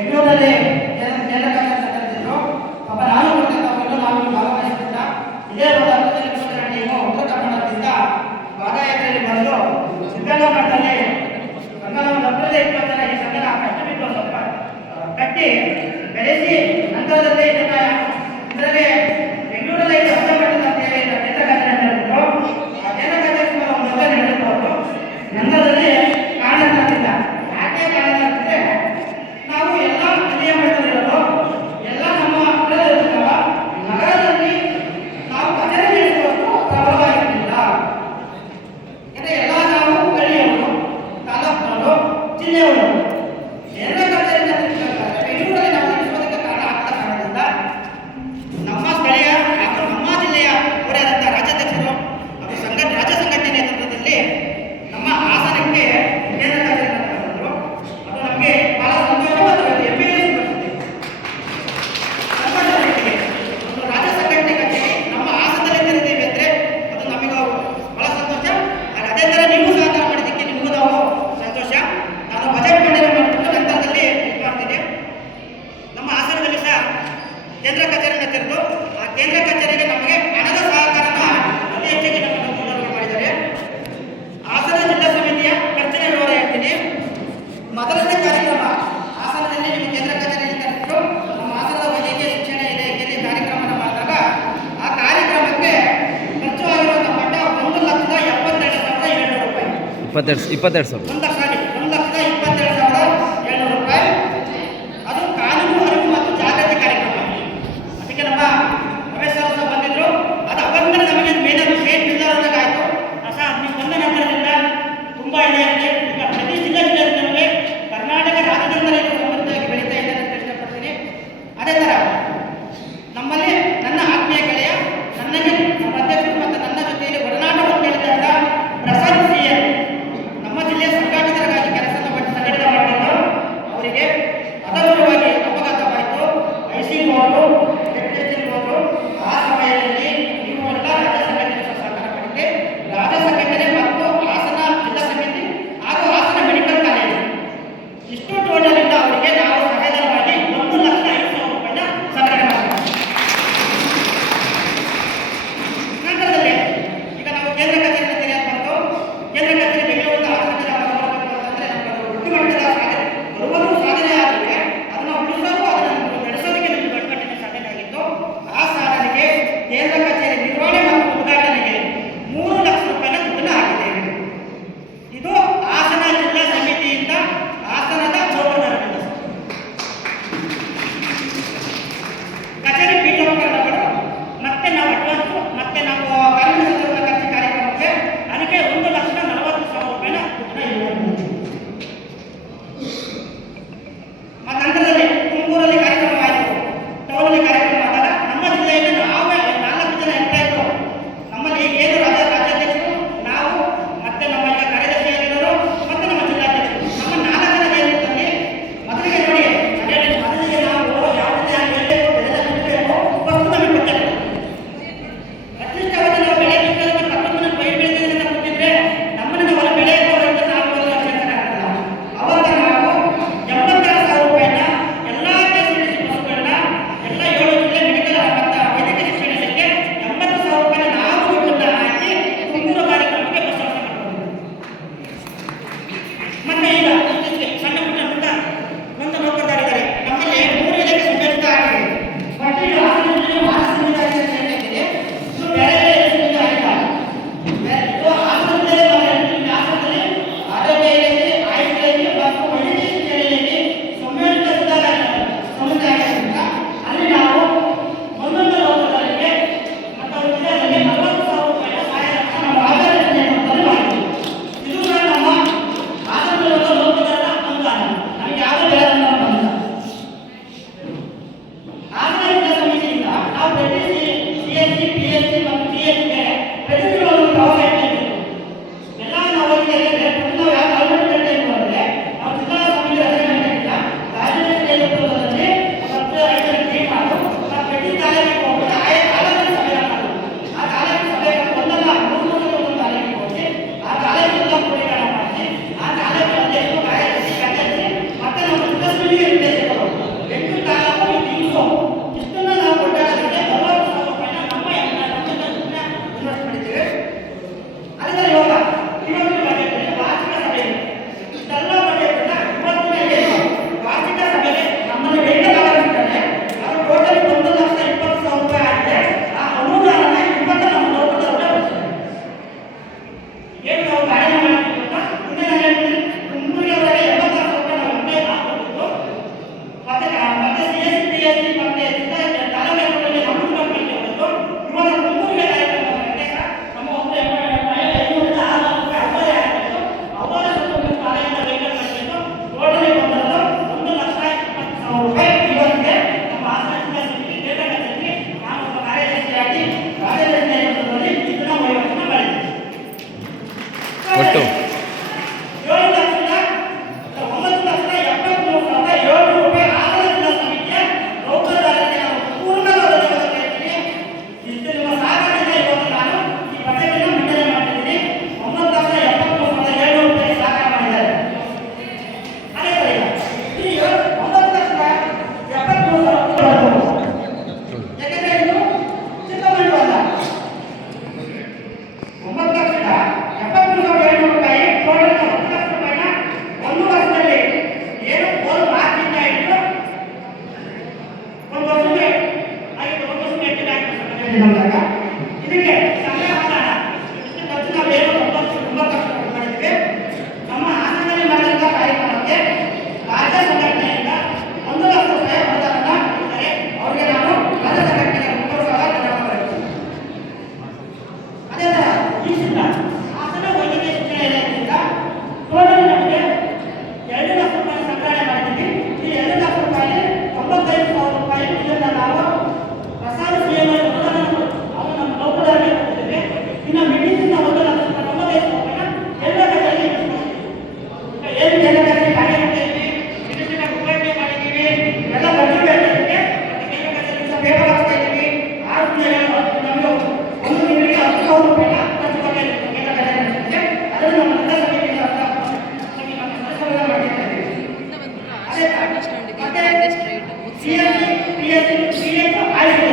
ಬೆಂಗಳೂರಲ್ಲಿ ಕೇಂದ್ರ ಕರೆದಿದ್ರು. ಪಾಪ ನಾನು ಇನ್ನೂ ನಾವು ಭಾಗವಹಿಸಿಲ್ಲ. ಇದೇ ಒಂದು ಅರ್ಥದಲ್ಲಿ ನೀವು ಉತ್ತರ ಕರ್ನಾಟಕದಿಂದ ಪಾದಯಾತ್ರೆಯಲ್ಲಿ ಬಂದು ಸಿದ್ಧಗಂಗಾ ಮಠದಲ್ಲಿ ಒಂದು 20 ಜನ ಈ ಸಂಘನ ಕಷ್ಟ ಬಿದ್ದು ಸ್ವಲ್ಪ ಕಟ್ಟಿ ಬೆಳೆಸಿ ನಂತರದಲ್ಲಿ ಇದರಲ್ಲಿ ಬೆಂಗಳೂರಲ್ಲಿ ಹೊಸ ಮಠದ ಅಂತೇಳಿ ನೇತ್ರಕಾರ್ಯ ನಡೆದಿದ್ರು. ಆ ನೇತ್ರಕಾರ್ಯ ಸುಮಾರು ಒಂದು ವರ್ಷ ನಡೆದಿರ್ಬೋದು. ನಂತರದಲ್ಲಿ ಕಾರಣದಿಂದ ಯಾಕೆ ಕಾರಣ ಅಂತಂದ್ರೆ ನಾವು ಎಲ್ಲ ಹಳ್ಳಿಯ ಮಟ್ಟದಲ್ಲಿರೋದು ಎಲ್ಲ ನಮ್ಮ ನಗರದಲ್ಲಿ ನಾವು ಕಚೇರಿ ನಡೆಸುವಷ್ಟು ಪ್ರಬಲವಾಗಿರಲಿಲ್ಲ. ಯಾಕಂದ್ರೆ ಎಲ್ಲ ನಾವು ಹಳ್ಳಿಯವರು, ತಾಲೂಕಿನವರು, ಜಿಲ್ಲೆಯವರು ಎಲ್ಲ ಕಚೇರಿ ಬೆಂಗಳೂರಲ್ಲಿ ನಾವು ನಡೆಸುವುದಕ್ಕೆ ಕಾರಣ ಆಗ್ತಾ ಕಾರಣದಿಂದ ನಮ್ಮ ಸ್ಥಳೀಯ ಹಾಗೂ ನಮ್ಮ ಜಿಲ್ಲೆಯ ಅವರಾದಂಥ ರಾಜ್ಯಾಧ್ಯಕ್ಷರು ಹಾಗೂ ರಾಜ್ಯ ಸಂಘಟನೆ ನೇತೃತ್ವದಲ್ಲಿ ನಮ್ಮ ಹಾಸನಕ್ಕೆ ಕೇಂದ್ರ ಕಚೇರಿಯನ್ನು ತಗೊಂಡ್ರು. ಅದು ನಮಗೆ ಬಹಳ ಸಂತೋಷ ಮತ್ತು ಹೆಮ್ಮೆಯ ಸಂತೋಷ. ಒಂದು ರಾಜ್ಯ ಸಂಘಟನೆ ಕಚೇರಿ ನಮ್ಮ ಹಾಸನದಲ್ಲಿ ತೆರೆದಿವೆ ಅಂದರೆ ಅದು ನಮಗೆ ಬಹಳ ಸಂತೋಷ. ಅದೇ ಥರ ನೀವು ಸಹಕಾರ ಮಾಡಿದ್ದಕ್ಕೆ ನಿಮಗೂ ನಾವು ಸಂತೋಷ. ನಾನು ಬಜೆಟ್ ಮಂಡನೆ ಮಾಡಿಕೊಂಡು ನಂತರದಲ್ಲಿ ಇದು ಮಾಡ್ತೀನಿ. ನಮ್ಮ ಹಾಸನದಲ್ಲಿ ಸಹ ಕೇಂದ್ರ ಕಚೇರಿಯನ್ನು ತೆರೆದು ಆ ಕೇಂದ್ರ ಕಚೇರಿಗೆ ನಮಗೆ ಹಣದ ಸಹಕಾರನ ಅತಿ ಹೆಚ್ಚಾಗಿ ನಮ್ಮನ್ನು ಮುಂದುವರಿಕೆ ಮಾಡಿದ್ದಾರೆ. ಹಾಸನ ಜಿಲ್ಲಾ ಸಮಿತಿಯ ಖರ್ಚಿನ ವಿವರ ಹೇಳ್ತೀನಿ. ಮೊದಲನೇ ಕಾರ್ಯಕ್ರಮ ಹಾಸನದಲ್ಲಿ ನಿಮ್ಮ ಕೇಂದ್ರ ಕಚೇರಿಯಲ್ಲಿ ಕರೆದು ನಮ್ಮ ಹಾಸನದ ವೈದ್ಯಕೀಯ ಶಿಕ್ಷಣ ಇಲಾಖೆಯಲ್ಲಿ ಕಾರ್ಯಕ್ರಮವನ್ನು ಮಾಡಿದಾಗ ಆ ಕಾರ್ಯಕ್ರಮಕ್ಕೆ ಖರ್ಚು ಆಗಿರುವಂಥ ಮಟ್ಟ 1,72,700 ರೂಪಾಯಿ. 22,000 1,22,700 ರೂಪಾಯಿ. ಅದು ಕಾನೂನು ಅರಿವು ಮತ್ತು ಜಾಗೃತಿ ಕಾರ್ಯಕ್ರಮ. ಅದಕ್ಕೆ ನಮ್ಮ ರಮೇಶ್ ಅವರು ಬಂದಿದ್ರು. ಅದು ಅವಾಗಲೇ ನಮಗೆ ಮೇನ್ ಬಿಲ್ಡರ್ ಆಯಿತು. ಸಹ ನೀವು ಬಂದ ನಂತರದಿಂದ ತುಂಬ ಇಲಾಖೆ ಈಗ ಪ್ರತಿ ಜಿಲ್ಲೆಯಲ್ಲಿ ನಮಗೆ ಕರ್ನಾಟಕ ರಾಜ್ಯದಿಂದ ಇದು ಸಮೃದ್ಧವಾಗಿ ಬೆಳೀತಾ ಇದೆ ಅಂತ ಇಷ್ಟಪಡ್ತೀನಿ. ಅದೇ ಥರ ನಮ್ಮಲ್ಲಿ ನನ್ನ ಆತ್ಮೀಯ ಗೆಳೆಯ ನನಗೆ ನಮ್ಮ ಅಧ್ಯಕ್ಷರು ಮತ್ತು ನನ್ನ ಜೊತೆಯಲ್ಲಿ ಒಡನಾಟವನ್ನು ಬೆಳೆದಾಗ ಪ್ರಸಾದ್ ಸಿ ಎನ್ ನಮ್ಮ ಜಿಲ್ಲೆಯ ಸಂಘಟಕರಾಗಿ ಸಂಘಟನೆ ಬಂದಾಗ ಇದಕ್ಕೆ ಸಂಗ್ರಹವಾದ ಇಷ್ಟು ಖರ್ಚು ನಾವು ಏನು 9 ಮಾಡಿದ್ವಿ. ನಮ್ಮ ಹಾಸನದಲ್ಲಿ ಮಾಡಿದಂಥ ಕಾರ್ಯಕ್ರಮಕ್ಕೆ ರಾಜ್ಯ ಸಂಘಟನೆಯಿಂದ 1 ಲಕ್ಷ ರೂಪಾಯಿ ಅನುದಾನ ನೀಡಿದ್ದಾರೆ. ಅವರಿಗೆ ನಾನು ರಾಜ್ಯ ಸಂಘಟನೆಗೆ ಪ್ರೋತ್ಸಾಹ ಧನ್ಯವಾದಗಳು. ಅದೇ ಥರ ಈ ಶಿಕ್ಷಣ ಹಾಸನ ವೈದ್ಯಕೀಯ ಶಿಕ್ಷಣ ಇಲಾಖೆಯಿಂದ ಟೋಟಲ್ ನಮಗೆ 2 ಲಕ್ಷ ರೂಪಾಯಿ ಸಂಗ್ರಹಣೆ ಮಾಡಿದ್ದೀವಿ. ಈ 2 ಲಕ್ಷ ರೂಪಾಯಿ 95,000 ರೂಪಾಯಿ ಇದನ್ನು ನಾವು ಪ್ರಸಾದ ಸೇವೆ ಅವನು ನಮ್ಮ ನೌಕರರಿಗೆ ಕೊಟ್ಟಿದ್ದೇವೆ. ಇನ್ನು ಮಿಡಿಸಿನ 1 ಲಕ್ಷ ರೂಪಾಯಿ 95,000 ರೂಪಾಯಿನ ಎಲ್ಲ ಕಡೆಯಲ್ಲಿ ಏನು ಎಲ್ಲ ಕಡೆ ಕಾರ್ಯ ಮಾಡ್ತಿದ್ವಿ, ಮಿಡಿಸಿನ ಉಪಯೋಗ ಮಾಡಿದ್ದೀವಿ, ಎಲ್ಲ ಖರ್ಚು ಮಾಡಿದ್ದೀವಿ. ಪೇಪರ್ ಹಾಕ್ತಾ ಇದ್ದೀವಿ. 6 ನಮಗೆ 1 ತಿಂಗಳಿಗೆ 10,000 ರೂಪಾಯಿನ ಖರ್ಚು ಮಾಡಿದ್ದೀವಿ. ಅದನ್ನು ನಮ್ಮ ತಂಡ ಸಮಿತಿಯಿಂದ ಸದಸ್ಯರೆಲ್ಲ ಮಾಡ್ತಾ ಇದ್ದೀವಿ. ಅದೇ ಮತ್ತೆ CSC, PSC, CSC ಆಯ್ತು